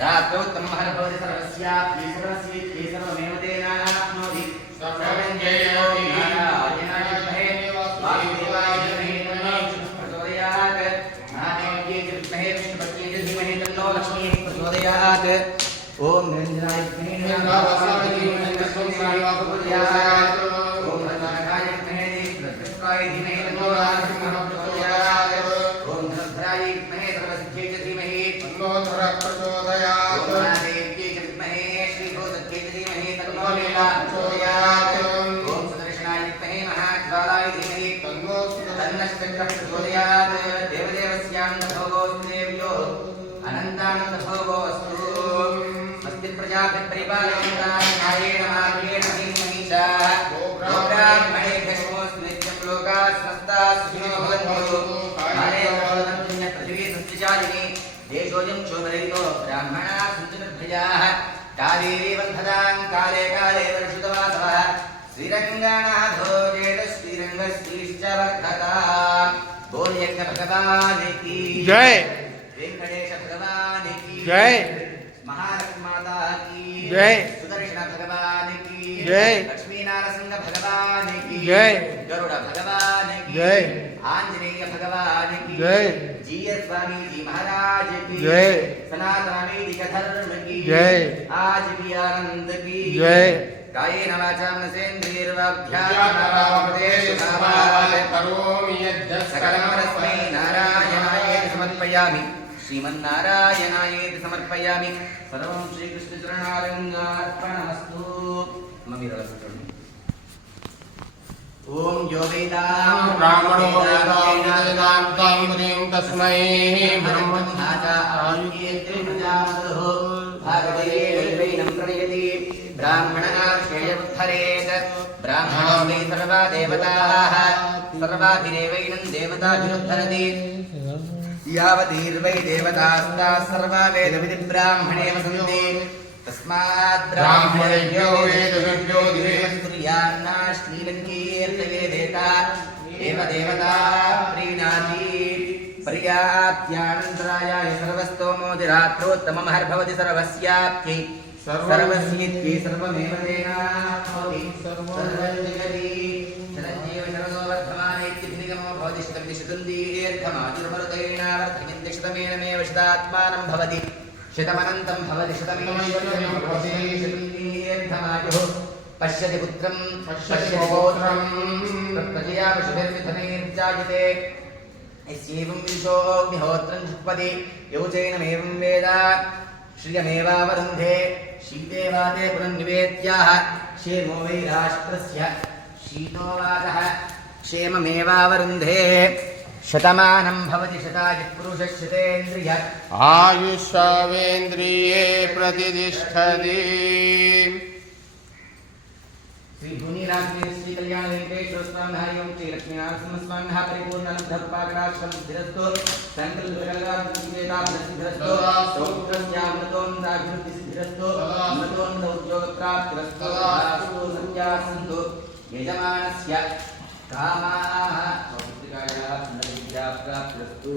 रात्रौ तमहर भवति सर्वस्याप्ति सर्वस्येति सर्वमेव तेनाप्नोति सर्वञ्जयो नारायणाय विद्महे वासुदेवाय धीमहि तन्नो प्रचोदयात् महादेव्यै विद्महे विष्णुपत्न्यै धीमहि तन्नो लक्ष्मीः प्रचोदयात् ओम निरञ्जनाय विद्महे निरञ्जनाय धीमहि ओम रत्नाकराय विद्महे प्रत्यक्षाय धीमहि तन्नो रामः प्रचोदयात् ओम धनधराय विद्महे सर्वसिद्ध्यै धीमहि तन्नो धरः प्रचोदयात् ओम महादेव्यै विद्महे श्रीभूतत्यै धीमहि तन्नो लीला प्रचोदयात् ओम सुदर्शनाय विद्महे महाज्वालाय धीमहि तन्नो तन्नश्चक्रः प्रचोदयात् देवदेवस्यानन्दभोगोऽस्तु देव्यो अनन्तानन्दभोगोऽस्तु स्वस्ति प्रजाभ्यः परिपालयन्तां न्यायेन मार्गेण महिषा ब्राह्मणेभ्यस्तु नित्यं लोकाः समस्ताः सुखिनो भवन्तु काले भवन्तु पृथिवी सस्यशालिनी देशोऽयं शोभरहितो ब्राह्मणाः सन्तु निर्भयाः कावेरी वन्धनां काले काले वर्षितवासवः श्रीरङ्गनाथो जेठ श्रीरङ्गश्रीश्च वर्धताम् बोल यज्ञ भगवान की जय, वेंकटेश भगवान की जय, महालक्ष्मी माता की जय, सुदर्शन भगवान की जय, लक्ष्मी नारसिंह भगवान की जय, गरुड़ भगवान की जय, आंजनेय भगवान की जय, जीय स्वामी जी महाराज की जय, सनातन वैदिक धर्म की जय, आज भी आनंद की जय, कायेन वाचा मनसेन्द्रियैर्वाभ्यामेन करोमि यज्ञ सकलं परस्मै नारायणायेति समर्पयामि श्रीमन्नारायणायेति समर्पयामि सर्वं श्रीकृष्णचरणारविन्दार्पणमस्तु ओम यो वेदां ब्राह्मणो वेदां तां तस्मै ब्रह्मज्ञाता आयुर्येते प्रजापतिः भागवते वैनं प्रणयति ब्राह्मणार्षेयोद्धरेत् ब्राह्मणो सर्वा देवताः सर्वाभिरेवैनं देवताभिरुद्धरति यावतीर्वै देवतास्ताः सर्वा वेदविधि ब्राह्मणे वसन्ति तस्मात् ब्राह्मणेभ्यो वेदविद्यो देवस्तुर्यान्ना श्रीलङ्कीर्तवेदेता एव देवता प्रीणाति पर्याप्त्यानन्तरायाय सर्वस्तोमोदिरात्रोत्तममहर्भवति सर्वस्याप्त्यै सर्वस्येत्यै सर्वमेव तेनाप्नोति सर्वजगति शरण्येव शरदो वर्धमानेत्यभिनिगमो भवति शतमिशतुन्दीर्घमाजुर्मरुतैणावर्धयन्ति शतमेनमेव शतात्मानं भवति शतमनन्तं भवति शतमेश्वर्यं भवति शतुन्दीर्घमायुः पश्यति पुत्रं पश्यति पौत्रं तत्प्रजया पशुभिर्मिथुनैर्जायते यस्यैवं विशोऽग्निहोत्रं जुह्वति यौचैनमेवं वेद श्रियमेवावरुन्धे शीते वाते पुनर्निवेद्याः क्षेमो वै राष्ट्रस्य शीतो वातः क्षेममेवावरुन्धे शतमानं भवति शतायुः पुरुषः शतेन्द्रिय आयुष्यवेन्द्रिये प्रतिष्ठति श्री भूनिराज्ञे श्री कल्याण वेंकटेश्वर स्वामी हरिओम श्री लक्ष्मी नरसिंह स्वामी परिपूर्ण अनुग्रहपाकटाक्षरस्तु संकल्पकल्पासिद्धिरस्तु सौत्रस्यामृतोन्दाभिवृद्धिसिद्धिरस्तु अमृतोन्नोद्योगप्राप्तिरस्तु आस्तु सत्यासन्तु यजमानस्य कामाः भौतिकायाः पुनर्विद्याप्राप्तिरस्तु।